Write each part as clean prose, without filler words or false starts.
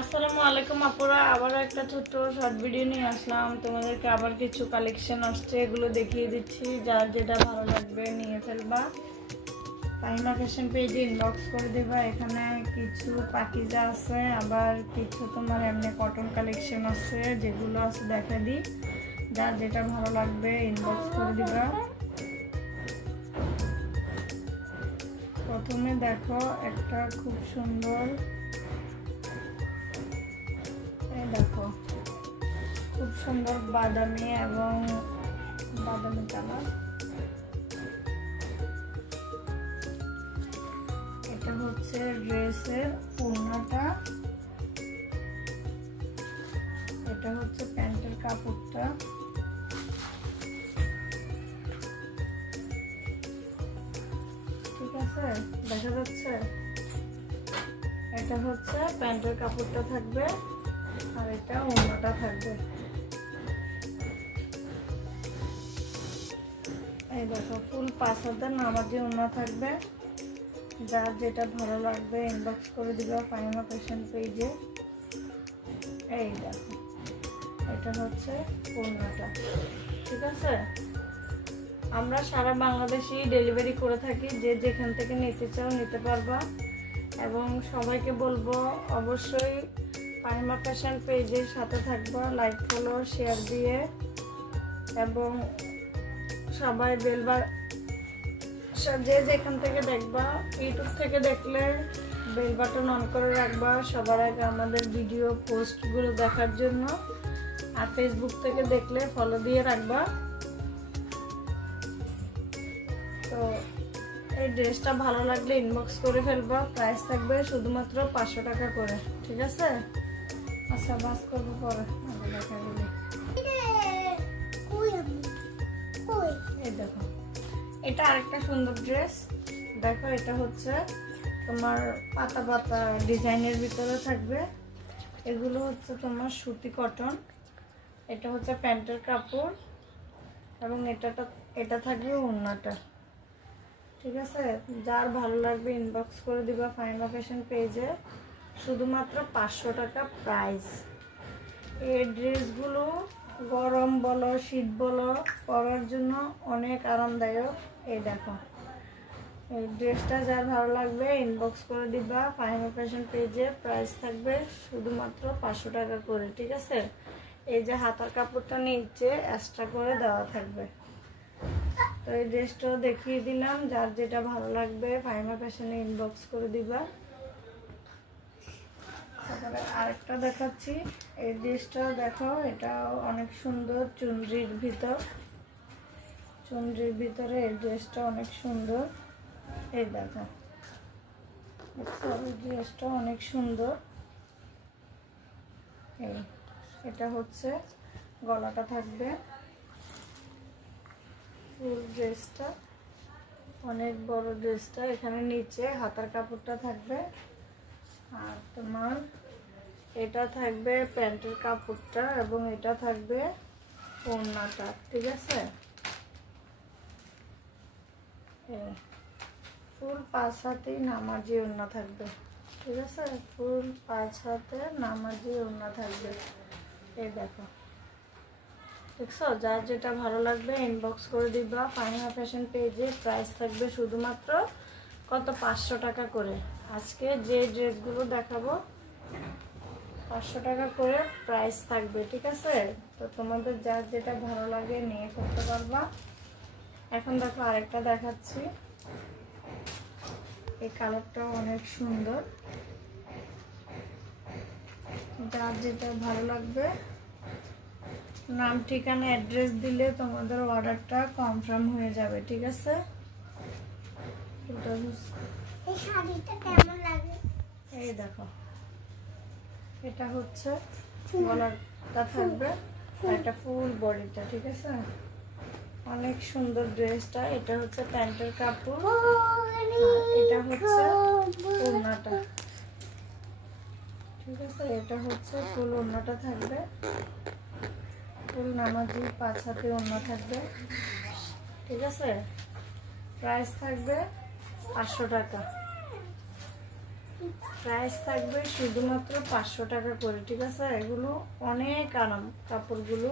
আসসালামু আলাইকুম আপুরা, আবার একটা ছোট্ট শর্ট ভিডিও নিয়ে আসলাম। তোমাদেরকে আবার কিছু কালেকশন আসছে, এগুলো দেখিয়ে দিচ্ছি। যার যেটা ভালো লাগবে নিয়ে ফেলবা। ফাহিমা ফ্যাশন পেজে ইনবক্স করে দেবা। এখানে কিছু পাকিজা আছে, আবার কিছু তোমার এমনি কটন কালেকশন আছে, যেগুলো আছে দেখা দিই। যার যেটা ভালো লাগবে ইনবক্স করে দিবা। প্রথমে দেখো একটা খুব সুন্দর, দেখো খুব সুন্দর বাদামি এবং বাদামি কালার। এটা হচ্ছে ড্রেসের ওড়নাটা, এটা হচ্ছে প্যান্টের কাপড়টা। ঠিক আছে, দেখা যাচ্ছে? এটা হচ্ছে প্যান্টের কাপড়টা থাকবে, আর এটা ওড়নাটা থাকবে। এই দেখো ফুল 5,000 নামাজি ওড়না থাকবে। যার যেটা ভালো লাগবে ইনবক্স করে দিবা ফাহিমা ফ্যাশন পেজে। এই দেখো এটা হচ্ছে ওড়নাটা। ঠিক আছে, আমরা সারা বাংলাদেশে ডেলিভারি করে থাকি। যে যেখান থেকে নিতে চাও নিতে পারবা। এবং সবাইকে বলবো অবশ্যই ফাহিমা ফ্যাশন পেজের সাথে থাকবা, লাইক ফলো শেয়ার দিয়ে। এবং সবাই বেলবার যে যেখান থেকে দেখবা, ইউটিউব থেকে দেখলে বেল বাটন অন করে রাখবা সবার আগে আমাদের ভিডিও পোস্টগুলো দেখার জন্য। আর ফেসবুক থেকে দেখলে ফলো দিয়ে রাখবা। তো এই ড্রেসটা ভালো লাগলে ইনবক্স করে ফেলবা। প্রাইস থাকবে শুধুমাত্র 500 টাকা করে। ঠিক আছে, আচ্ছা বাস করবো পরে দেখা দিলে। এই দেখো এটা আরেকটা সুন্দর ড্রেস। দেখো এটা হচ্ছে তোমার পাতা পাতা ডিজাইনের ভিতরে থাকবে। এগুলো হচ্ছে তোমার সুতি কটন। এটা হচ্ছে প্যান্টের কাপড় এবং এটা থাকবে ওড়নাটা। ঠিক আছে, যার ভালো লাগবে ইনবক্স করে দিবা ফাহিমা ফ্যাশন পেজে। শুধুমাত্র 500 টাকা প্রাইস। এই ড্রেসগুলো গরম বলো শীত বলো পরার জন্য অনেক আরামদায়ক। এই দেখো এই ড্রেসটা যার ভালো লাগবে ইনবক্স করে দিবা ফাহিমা ফ্যাশন পেজে। প্রাইস থাকবে শুধুমাত্র 500 টাকা করে। ঠিক আছে, এই যে হাতার কাপড়টা নিচে এক্সট্রা করে দেওয়া থাকবে। তো এই ড্রেসটাও দেখিয়ে দিলাম। যার যেটা ভালো লাগবে ফাহিমা ফ্যাশনে ইনবক্স করে দিবা। তারপরে আরেকটা দেখাচ্ছি। এই ড্রেসটা দেখো, এটাও অনেক সুন্দর। চুনরির ভিতরে এই ড্রেসটা অনেক সুন্দর। এই দেখো এই ড্রেসটা অনেক সুন্দর। এটা হচ্ছে গলাটা থাকবে। ফুল ড্রেসটা অনেক বড় ড্রেসটা। এখানে নিচে হাতার কাপড়টা থাকবে। আর তোমার এটা থাকবে প্যান্টের কাপড়টা এবং এটা থাকবে ওড়নাটা। ঠিক আছে, ফুল 5 হাতে নামাজি ওড়না থাকবে। ঠিক আছে, ফুল 5 হাতে নামাজি ওড়না থাকবে। এই দেখো দেখছো, যার যেটা ভালো লাগবে ইনবক্স করে দিবা ফাহিমা ফ্যাশন পেজে। প্রাইস থাকবে শুধুমাত্র কত 500 টাকা করে। আজকে যে ড্রেসগুলো দেখাবো 500 টাকা করে প্রাইস থাকবে। ঠিক আছে, তো তোমাদের যার যেটা ভালো লাগে নিয়ে করতে পারবা। এখন দেখো আরেকটা দেখাচ্ছি। এই কালারটা অনেক সুন্দর। যার যেটা ভালো লাগবে নাম ঠিকানা অ্যাড্রেস দিলে তোমাদের অর্ডারটা কনফার্ম হয়ে যাবে। ঠিক আছে, এই দেখো এটা হচ্ছে গলাটা থাকবে, এটা ফুল বডিটা। ঠিক আছে, অনেক সুন্দর ড্রেসটা। এটা হচ্ছে প্যান্টের কাপড়, এটা হচ্ছে ওড়নাটা। ঠিক আছে, এটা হচ্ছে ফুল ওড়নাটা থাকবে। ফুল নামাজি 5 হাতে ওড়না থাকবে। ঠিক আছে, প্রাইস থাকবে 500 টাকা। প্রাইস থাকবে শুধুমাত্র 500 টাকা করে, ঠিক আছে। এগুলো অনেক আরাম কাপড়গুলো।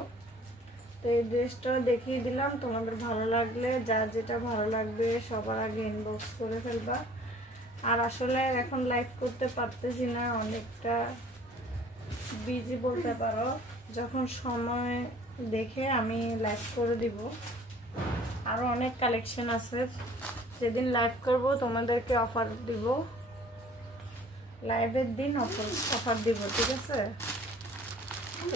তো এই ড্রেসটা দেখিয়ে দিলাম, তোমাদের ভালো লাগলে যার যেটা ভালো লাগবে সবার আগে ইনবক্স করে ফেলবা। আর আসলে এখন লাইভ করতে পারতেছি না, অনেকটা বিজি বলতে পারো। যখন সময় দেখে আমি লাইভ করে দিব। আরও অনেক কালেকশন আছে, যেদিন লাইভ করব তোমাদেরকে অফার দিব, লাইভের দিন অফার দিব, ঠিক আছে।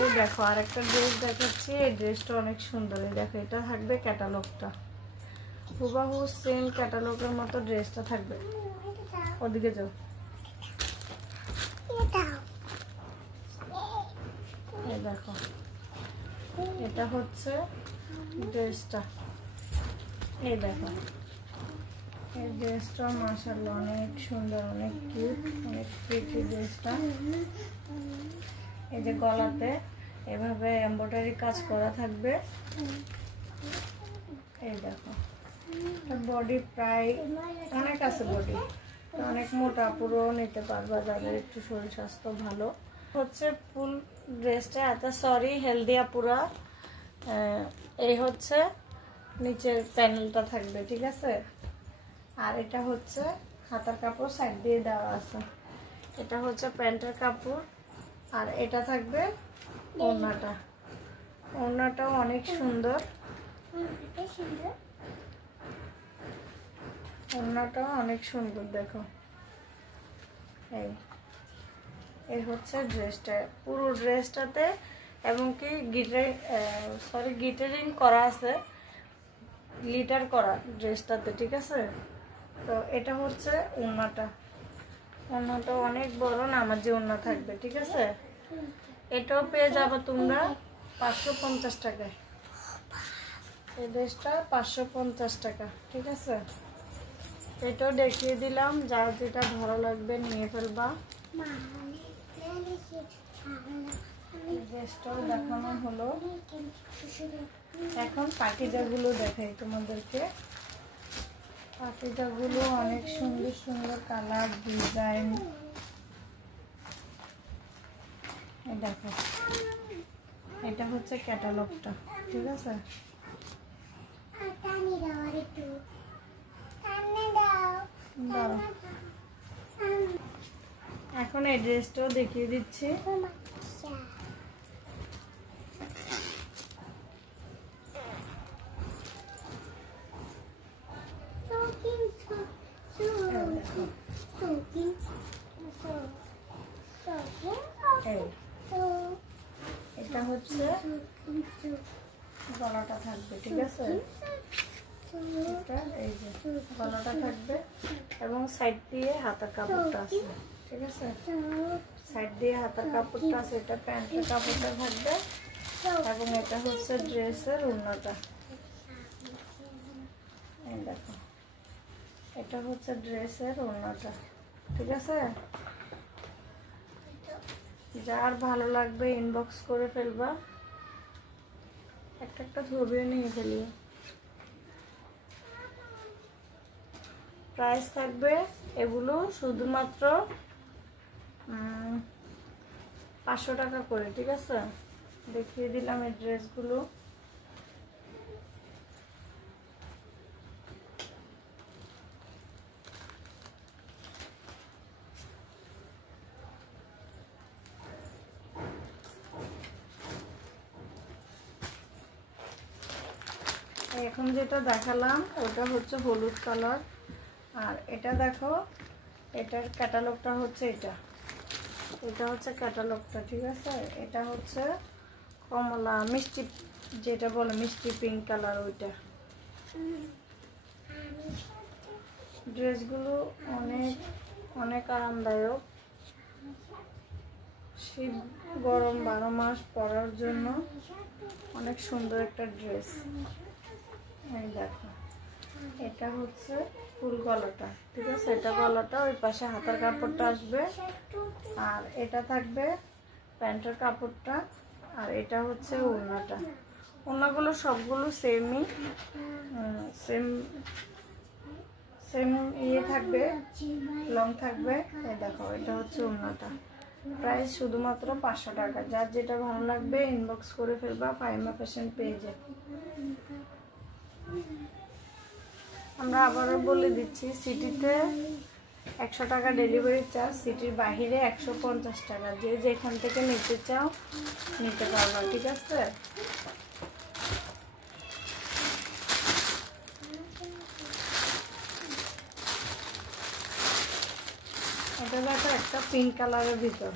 এই দেখো আরেকটা ড্রেস দেখাচ্ছি, এই ড্রেসটা অনেক সুন্দর। এই দেখো এটা থাকবে ক্যাটালগটা, হুবাহু সেম ক্যাটালগের মতো ড্রেসটা থাকবে। ওদিকে যাও, এই দেখো এটা হচ্ছে ড্রেসটা। এই দেখো এই ড্রেসটা মাশাআল্লাহ অনেক সুন্দর, অনেক কিউট, অনেক প্রিটি ড্রেসটা। এই যে গলাতে এভাবে এমব্রয়ডারি কাজ করা থাকবে। এই দেখো বডি প্রায় অনেক আছে, বডি অনেক মোটা, পুরো নিতে পারবা যাদের একটু শরীর স্বাস্থ্য ভালো। হচ্ছে ফুল ড্রেসটা, আচ্ছা সরি হেলদিয়া পুরা। এই হচ্ছে নিচের প্যানেলটা থাকবে, ঠিক আছে। আর এটা হচ্ছে হাতার কাপড় সাইড দিয়ে দেওয়া আছে। এটা হচ্ছে প্যান্টের কাপড়, আর এটা থাকবে ওড়নাটা। ওড়নাটাও অনেক সুন্দর, ওড়নাটাও অনেক সুন্দর। দেখো এই হচ্ছে ড্রেসটা, পুরো ড্রেসটাতে এবং কি গিটারিং করা আছে, গ্লিটার করা ড্রেসটাতে, ঠিক আছে। তো এটা হচ্ছে ওড়নাটা, ওড়নাটা অনেক বড় নামাজি ওড়না থাকবে, ঠিক আছে। এটাও পেয়ে যাবে তোমরা 550 টাকায়। এই ড্রেসটা 550 টাকা, ঠিক আছে। এটাও দেখিয়ে দিলাম, যার যেটা ভালো লাগবে নিয়ে ফেলবা। ড্রেসটাও দেখানো হলো, এখন পাটিজাগুলো দেখাই তোমাদেরকে। পাটিজাগুলো অনেক সুন্দর সুন্দর কালার, ডিজাইন। দেখো এটা হচ্ছে ক্যাটালগটা, ঠিক আছে। এখন এই ড্রেসটাও দেখিয়ে দিচ্ছি। এটা হচ্ছে গলাটা থাকবে, ঠিক আছে। এই যে গলাটা থাকবে এবং সাইড দিয়ে হাতার কাপড়টা আছে, ঠিক আছে। সাইড দিয়ে হাতার কাপড়টা আছে, এটা প্যান্টের কাপড়টা থাকবে এবং এটা হচ্ছে ড্রেসের ওড়নাটা। এই দেখো এটা হচ্ছে ড্রেসের ওড়নাটা, ঠিক আছে। যার ভালো লাগবে ইনবক্স করে ফেলবা, একটা একটা ছবিও নিয়ে ফেলি। প্রাইস থাকবে এগুলো শুধুমাত্র 500 টাকা করে, ঠিক আছে। দেখিয়ে দিলাম এই ড্রেসগুলো। এখন যেটা দেখালাম ওটা হচ্ছে হলুদ কালার, আর এটা দেখো এটার ক্যাটালগটা হচ্ছে এটা হচ্ছে ক্যাটালগটা, ঠিক আছে। এটা হচ্ছে কমলা মিষ্টি, যেটা বলে মিষ্টি পিঙ্ক কালার, ওইটা। ড্রেসগুলো অনেক অনেক আরামদায়ক, শীত গরম 12 মাস পরার জন্য অনেক সুন্দর একটা ড্রেস। এই দেখো এটা হচ্ছে ফুল গলাটা, ঠিক আছে। এটা গলাটা, ওই পাশে হাতার কাপড়টা আসবে, আর এটা থাকবে প্যান্টের কাপড়টা, আর এটা হচ্ছে ওড়নাটা। ওড়নাগুলো সবগুলো সেমই, সেম ইয়ে থাকবে, লং থাকবে। এই দেখো এটা হচ্ছে ওড়নাটা, প্রাইস শুধুমাত্র 500 টাকা। যার যেটা ভালো লাগবে ইনবক্স করে ফেলবা ফাইমা ফ্যাশন পেজে। আমরা আবারও বলে দিচ্ছি, সিটিতে 100 টাকা ডেলিভারি চার্জ, সিটির বাহিরে 150 টাকা। যে যেখান থেকে নিতে চাও নিতে পারবা, ঠিক আছে। এটা দেখো একটা পিঙ্ক কালারের ভিতর,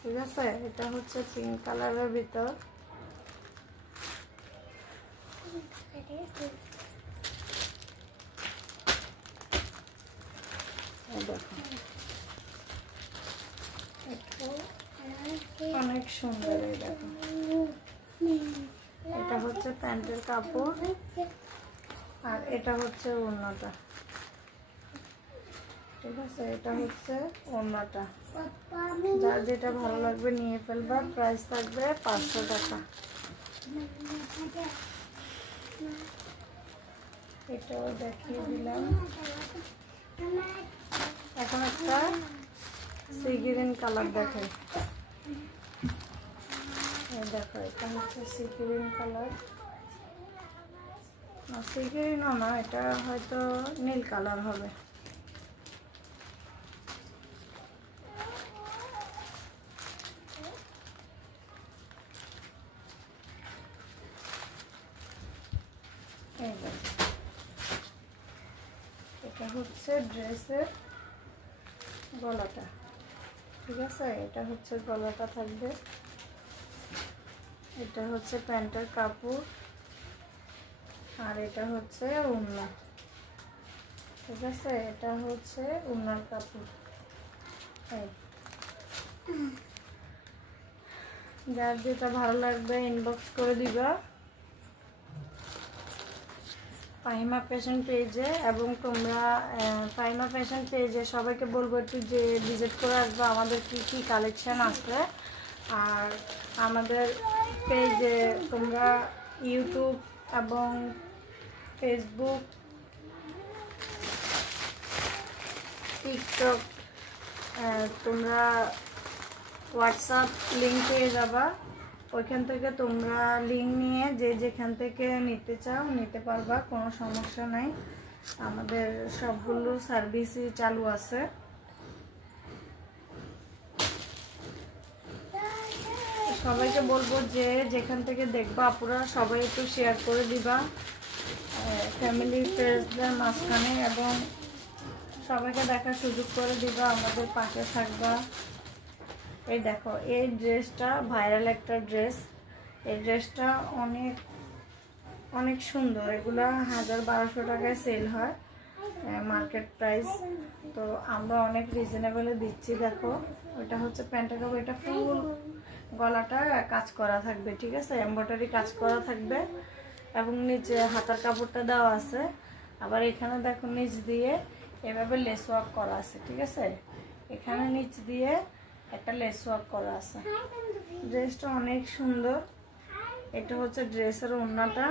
ঠিক আছে। এটা হচ্ছে পিঙ্ক কালারের ভিতর। অনেক সুন্দর। এই দেখো এটা হচ্ছে প্যান্টের কাপড় আর এটা হচ্ছে ওড়নাটা, ঠিক আছে। এটা হচ্ছে ওড়নাটা, যার যেটা ভালো লাগবে নিয়ে ফেলবা। প্রাইস থাকবে 500 টাকা। এটাও দেখিয়ে দিলাম। এখন একটা সি গ্রিন কালার দেখাই। দেখো এটা হচ্ছে সি গ্রিন কালার, সি গ্রিনও না, এটা হয়তো নীল কালার হবে। এটা হচ্ছে ড্রেসের গলাটা, ঠিক আছে। এটা হচ্ছে গলাটা থাকবে। এটা হচ্ছে প্যান্টের কাপড় আর এটা হচ্ছে ওড়না, ঠিক আছে। এটা হচ্ছে ওড়নার কাপড়। যার যেটা ভালো লাগবে ইনবক্স করে দিবা ফাহিমা ফ্যাশন পেজে। এবং তোমরা ফাহিমা ফ্যাশন পেজে সবাইকে বলবো একটু যে ভিজিট করে আসবো, আমাদের কি কি কালেকশন আছে। আর আমাদের পেজে তোমরা ইউটিউব এবং ফেসবুক, টিকটক, তোমরা হোয়াটসঅ্যাপ লিঙ্ক পেয়ে যাবা। ওইখান থেকে তোমরা লিঙ্ক নিয়ে যে যেখান থেকে নিতে চাও নিতে পারবা, কোনো সমস্যা নাই। আমাদের সবগুলো সার্ভিসই চালু আছে। সবাইকে বলবো যে যেখান থেকে দেখবা আপুরা সবাই একটু শেয়ার করে দিবা ফ্যামিলি ফ্রেন্ডসদের মাঝখানে, এবং সবাইকে দেখার সুযোগ করে দিবা, আমাদের পাশে থাকবা। এই দেখো এই ড্রেসটা ভাইরাল একটা ড্রেস। এই ড্রেসটা অনেক অনেক সুন্দর। এগুলা 1000-1200 টাকায় সেল হয় মার্কেট প্রাইস, তো আমরা অনেক রিজনেবলে দিচ্ছি। দেখো ওইটা হচ্ছে প্যান্টের কাপড়, এটা ফুল গলাটা কাজ করা থাকবে, ঠিক আছে। এমব্রয়ডারি কাজ করা থাকবে এবং নিচে হাতার কাপড়টা দেওয়া আছে। আবার এখানে দেখো নিচ দিয়ে এভাবে লেস ওয়ার্ক করা আছে, ঠিক আছে। এখানে নিচ দিয়ে একটা লেস ওয়ার্ক করা আছে। ড্রেসটা অনেক সুন্দর। এটা হচ্ছে ড্রেসের ওড়নাটা।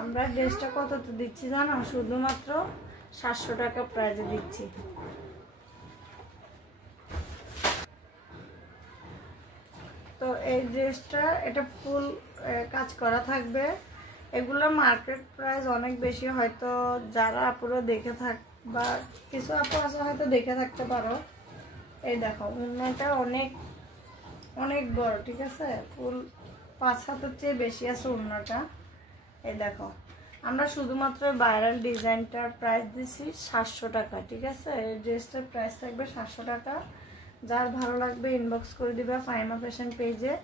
আমরা ড্রেসটা কততে দিচ্ছি জানো? শুধুমাত্র 700 টাকা প্রাইজে দিচ্ছি। তো এই ড্রেসটা এটা ফুল কাজ করা থাকবে। এগুলো মার্কেট প্রাইস অনেক বেশি, হয়তো যারা আপুরা দেখে থাক বা কিছু আপু আছে হয়তো দেখে থাকতে পারো। এই দেখো ওড়নাটা অনেক অনেক বড়, ঠিক আছে। ফুল 5 হাতের চেয়ে বেশি আছে ওড়নাটা। এই দেখো আমরা শুধুমাত্র ভাইরাল ডিজাইনটার প্রাইস দিছি 700 টাকা, ঠিক আছে। এই ড্রেসটার প্রাইস থাকবে 700 টাকা। যার ভালো লাগবে ইনবক্স করে দিবা ফাহিমা ফ্যাশন পেজে।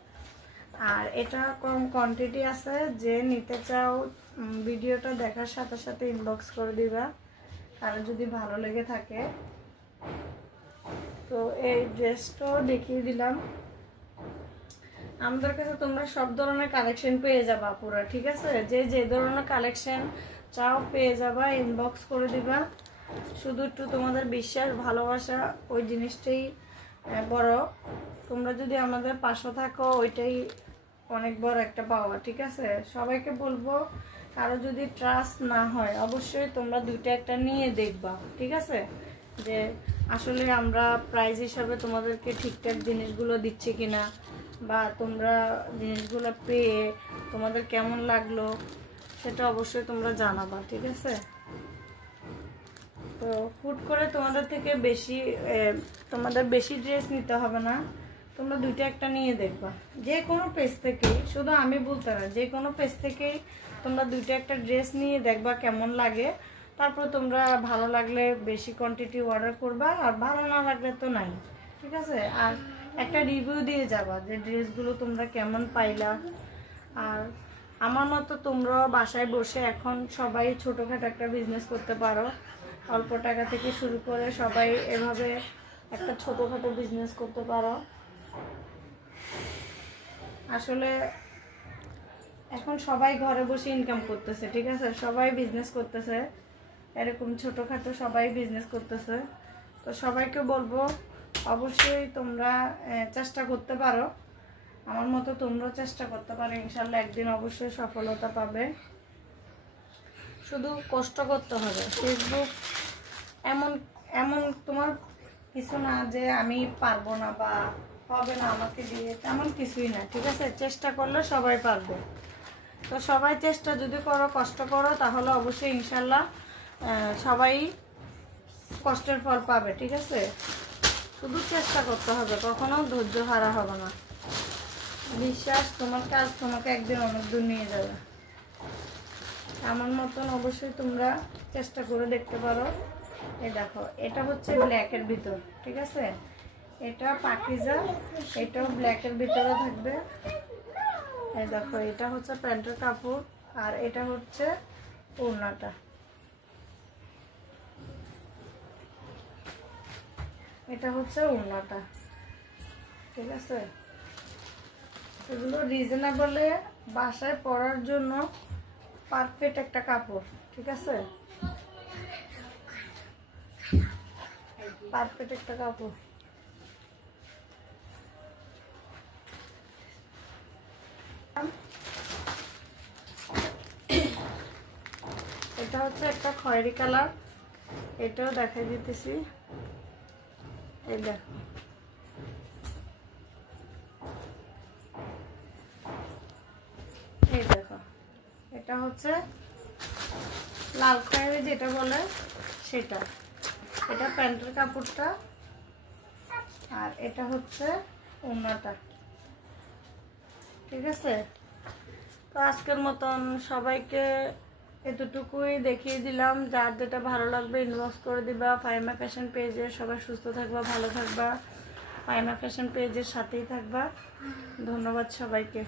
আর এটা কম কোয়ান্টিটি আছে, যে নিতে চাও ভিডিওটা দেখার সাথে সাথে ইনবক্স করে দিবা, কারো যদি ভালো লেগে থাকে। তো এই ড্রেসটাও দেখিয়ে দিলাম। আমাদের কাছে তোমরা সব ধরনের কালেকশন পেয়ে যাবা পুরো, ঠিক আছে। যে যে ধরনের কালেকশন চাও পেয়ে যাবা, ইনবক্স করে দিবা। শুধু একটু তোমাদের বিশ্বাস ভালোবাসা, ওই জিনিসটাই বড়। তোমরা যদি আমাদের পাশে থাকো ওইটাই অনেক বড় একটা পাওয়া, ঠিক আছে। সবাইকে বলবো কারো যদি ট্রাস্ট না হয় অবশ্যই তোমরা দুইটা একটা নিয়ে দেখবা, ঠিক আছে, যে আসলে আমরা প্রাইস হিসাবে তোমাদেরকে ঠিকঠাক জিনিসগুলো দিচ্ছি কিনা, বা তোমরা জিনিসগুলো পেয়ে তোমাদের কেমন লাগলো সেটা অবশ্যই তোমরা জানাবা, ঠিক আছে। তো হুট করে তোমাদের থেকে তোমাদের বেশি ড্রেস নিতে হবে না, তোমরা দুইটা একটা নিয়ে দেখবা, যে কোনো পেজ থেকেই, শুধু আমি বলতে না, যে কোনো পেজ থেকেই তোমরা দুইটা একটা ড্রেস নিয়ে দেখবা কেমন লাগে, তারপর তোমরা ভালো লাগলে বেশি কোয়ান্টিটি অর্ডার করবা, আর ভালো না লাগলে তো নাই, ঠিক আছে। আর একটা রিভিউ দিয়ে যাবা যে ড্রেসগুলো তোমরা কেমন পাইলা। আর আমার মতো তোমরাও বাসায় বসে এখন সবাই ছোটোখাটো একটা বিজনেস করতে পারো, অল্প টাকা থেকে শুরু করে সবাই এভাবে একটা ছোটোখাটো বিজনেস করতে পারো। আসলে এখন সবাই ঘরে বসে ইনকাম করতেছে, ঠিক আছে, সবাই বিজনেস করতেছে, এরকম ছোটোখাটো সবাই বিজনেস করতেছে। তো সবাইকে বলবো অবশ্যই তোমরা চেষ্টা করতে পারো, আমার মতো তোমরাও চেষ্টা করতে পারো, ইনশাল্লাহ একদিন অবশ্যই সফলতা পাবে। শুধু কষ্ট করতে হবে। ফেসবুক এমন এমন তোমার কিছু না যে আমি পারবো না বা হবে না আমাকে দিয়ে, তেমন কিছুই না, ঠিক আছে, চেষ্টা করলে সবাই পারবে। তো সবাই চেষ্টা যদি করো, কষ্ট করো, তাহলে অবশ্যই ইনশাল্লাহ সবাই কষ্টের ফল পাবে, ঠিক আছে। শুধু চেষ্টা করতে হবে, কখনো ধৈর্য হারা হবে না। বিশ্বাস, তোমার কাজ তোমাকে একদিন অনেক দূর নিয়ে যাবে। আমার মতন অবশ্যই তোমরা চেষ্টা করে দেখতে পারো। এই দেখো, এটা হচ্ছে ব্ল্যাকের ভিতর, ঠিক আছে, এটা পাকিজা, এটাও ব্ল্যাকের ভিতরে থাকবে। এই দেখো, এটা হচ্ছে প্যান্টের কাপড়, আর এটা হচ্ছে ওড়নাটা, এটা হচ্ছে ওড়নাটা, ঠিক আছে। এগুলো রিজনেবলে বাসায় পরার জন্য পারফেক্ট একটা কাপড়, ঠিক আছে, পারফেক্ট একটা কাপড়। এটা হচ্ছে একটা খয়েরি কালার, এটাও দেখাই দিতেছি। এই দেখো, এই দেখো, এটা হচ্ছে লাল খয়েরি যেটা বলে সেটা, এটা প্যান্টের কাপড়টা, আর এটা হচ্ছে ওড়নাটা, ঠিক আছে। তো আজকের মতন সবাইকে এতটুকুই দেখিয়ে দিলাম, যার যেটা ভালো লাগবে ইনবক্স করে দিবা ফাহিমা ফ্যাশন পেজে। সবাই সুস্থ থাকবা, ভালো থাকবা, ফাহিমা ফ্যাশন পেজের সাথেই থাকবা। ধন্যবাদ সবাইকে।